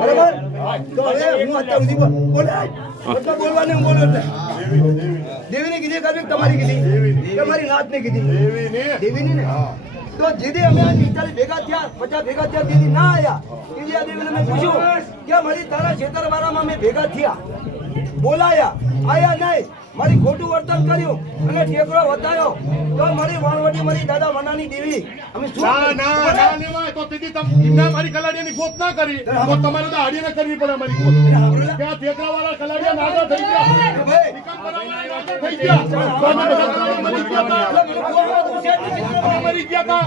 બરાબર તો હવે હું અત્યાર સુધી બોલાય બધા બોલવાને હું બોલો દેવીને કીધી કે તમારી કીધી તમારી નાતને કીધી દેવીની ને તો જેદી અમે આ 40 ભેગા થયા 50 ભેગા થયા દીદી ના આયા દીદી આ દેવીને મેં પૂછ્યું કે મારી તારા ખેતરવાળામાં મેં ભેગા થયા બોલાયા આયા નહીં મારી ખોટું વર્તન કર્યું અને ઠેકડો વધાયો તો મારી વાણવટી મારી દાદા મનાની દેવી અમે શું ના તો તેથી તમને મારી કલાડીની ગોત ના કરી તો તમારે તો હાડીને કરવી પડે મારી ગોત કે ઠેકડાવાળા કલાડીયા નાગા થઈ ગયા ભાઈ નિકમ કરાવવાના નાગા થઈ ગયા મરી ગયા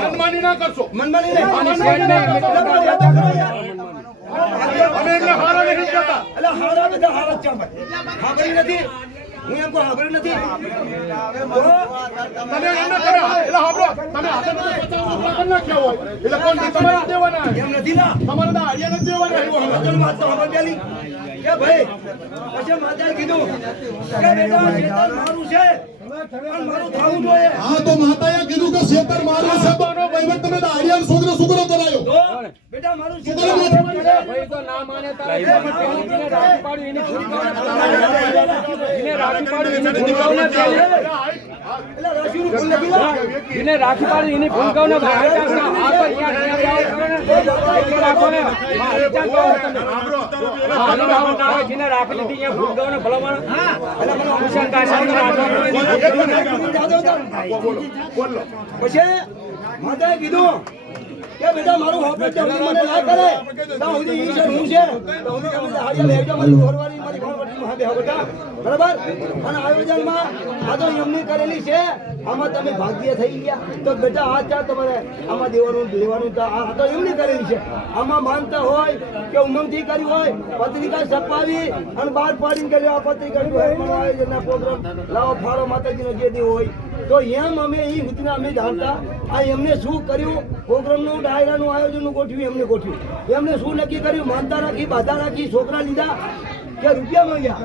મનમાની ના કરશો મનમાની અમે એટલે હારા નહીં જતા એટલે હારા બધા હારા જ ચાલે હાબરી નથી હું એમ કહું હાબરી નથી તમે એમ ના કરો એટલે હાબરો તમે હાથે 50 કરી નાખ્યા હોય એટલે કોણ તમારે દેવાના એમ નથી ના તમારે તો આડિયા નથી દેવાના એવું હમજણ વાત તો ખબર પેલી કે ભાઈ પછી માતાએ કીધું કે બેટા શેતર મારું છે પણ મારું થાવું જોઈએ હા તો માતાએ કીધું કે શેતર મારું છે તોનો વહીવટ તમે તો આડિયા છોકરો છોકરો કરાયો તો બેટા મારું શેતર ભાઈ તો ના માને તારે એને રાખી પાડ્યું એની એને રાખી પાડ્યું એની ભૂલકાઓને એટલે રાશિનું ફૂલ લખી લો એને રાખી પાડ્યું એની ભૂલકાઓને આ તો અહીંયા રાખો ને જેને રાખી લીધી અહીંયા ભૂલકાઓને ભલામણ કિશન કાશી પછી માતાએ કીધું કે બેટા મારું હોપરેટ મને ના કરે તો હું ઈ છે હું છે તો હું તમે હાડિયા લેજો મારી ઘરવાળી મારી ઘરવાળી માં બે બેટા બરાબર અને આયોજનમાં આ તો એમની કરેલી છે આમાં તમે ભાગ્ય થઈ ગયા તો બેટા આ ચા તમારે આમાં દેવાનું લેવાનું તો આ તો એમની કરેલી છે આમાં માનતા હોય કે ઉમંગથી કરી હોય પત્રિકા છપાવી અને બહાર પાડીને કે આ પત્રિકા આયોજનના પ્રોગ્રામ લાવો ફાળો માતાજીનો જે દે હોય તો એમ અમે એ રીતના અમે જાણતા આ એમને શું કર્યું પ્રોગ્રામનું ડાયરાનું આયોજનનું ગોઠવ્યું એમને ગોઠવ્યું એમને શું નક્કી કર્યું માનતા રાખી બાધા રાખી છોકરા લીધા કે રૂપિયા માંગ્યા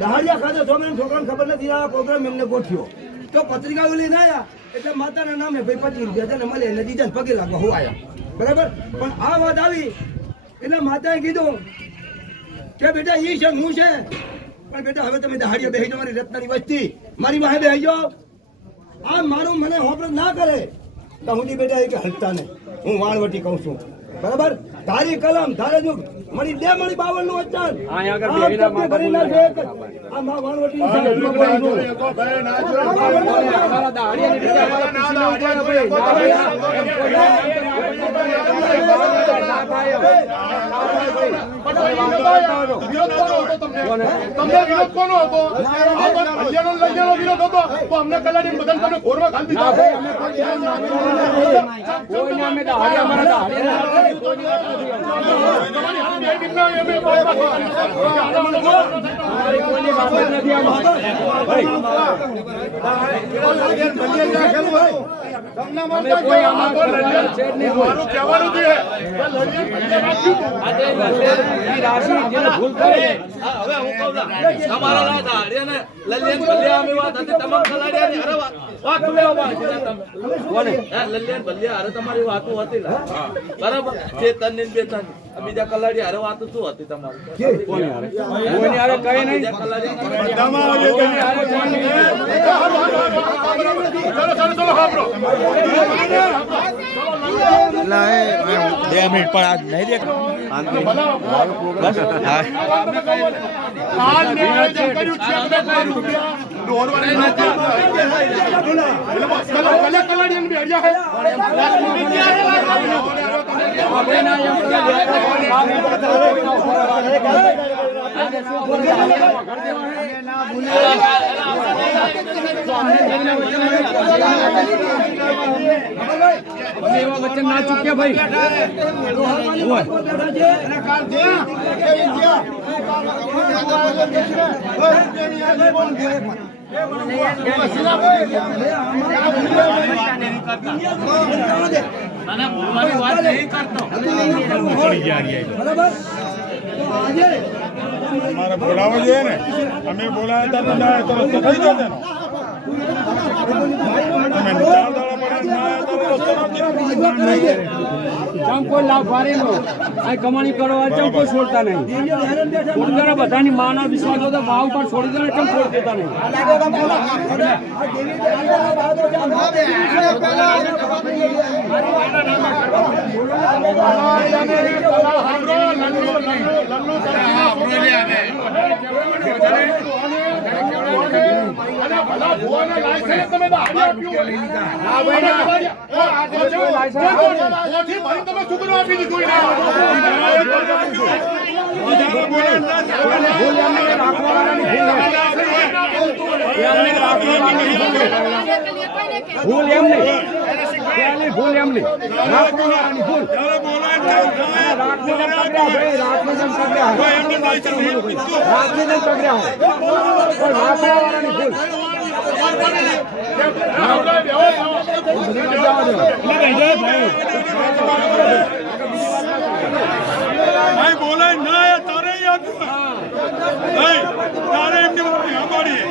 દહાડિયા ખાતે છોકરાને ખબર નથી આ પ્રોગ્રામ એમને ગોઠવ્યો તો પત્રિકાઓ લઈને આવ્યા એટલે માતાના નામે ભાઈ 25 રૂપિયા છે ને મળે એટલે દીધા પગે લાગવા હું આવ્યા બરાબર પણ આ વાત આવી એટલે માતાએ કીધું કે બેટા ઈ છે હું છે પણ બેટા હવે તમે દહાડીએ બેહી જાઓ મારી રત્નાની વસ્તી મારી વાહે બેહી જાઓ આ મારું મને હોપર ના કરે તો હું બેટા એ કે હલતા નહીં હું વાણવટી કહું છું બરાબર તારી કલમ તારે જો મળી દે મળી 52 નું વચન ભરી નાખે આ માં વાણવટી તમને વિરોધ કોનો હતો વિરોધ હતો તો અમને કલાડી બદલ તમને ઘોરમાં ખાલી તમારી વાતો હતી બરાબર ચેતન ને બેતન બીજા કલાડી હારે વાતો શું હતી તમારી મિનિટ પણ આજ નહીં દેખ વચન ના ચૂક્યા ભાઈ બોલાવો જોઈએ ને અમે બોલાયા હતા તો થઈ જશે ચમ કોઈ લાભ વારેલો આ કમાણી કરવા ચમ કોઈ છોડતા નહીં છોડી દેના બધાની માના વિશ્વાસ હતો ભાવ પર છોડી દેના ચમ છોડી દેતા નહીં ભૂલ એમ નહીં ભૂલ એમ નહીં રાખવાની ભૂલ બોલાય ના તારે યાદ તારે એમની સાંભળી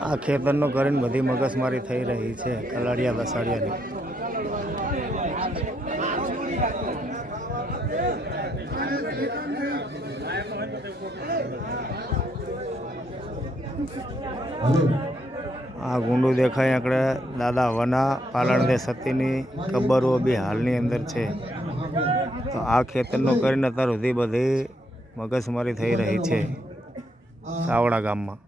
આ ખેતરનો કરીને બધી મગજમારી થઈ રહી છે કલાડિયા લસાડિયાની. આ ગુંડું દેખાય આપણે દાદા વના પાલણ દે સતીની કબરો બી હાલની અંદર છે. તો આ ખેતરનો કરીને અત્યાર સુધી બધી મગજમારી થઈ રહી છે સાવડા ગામમાં.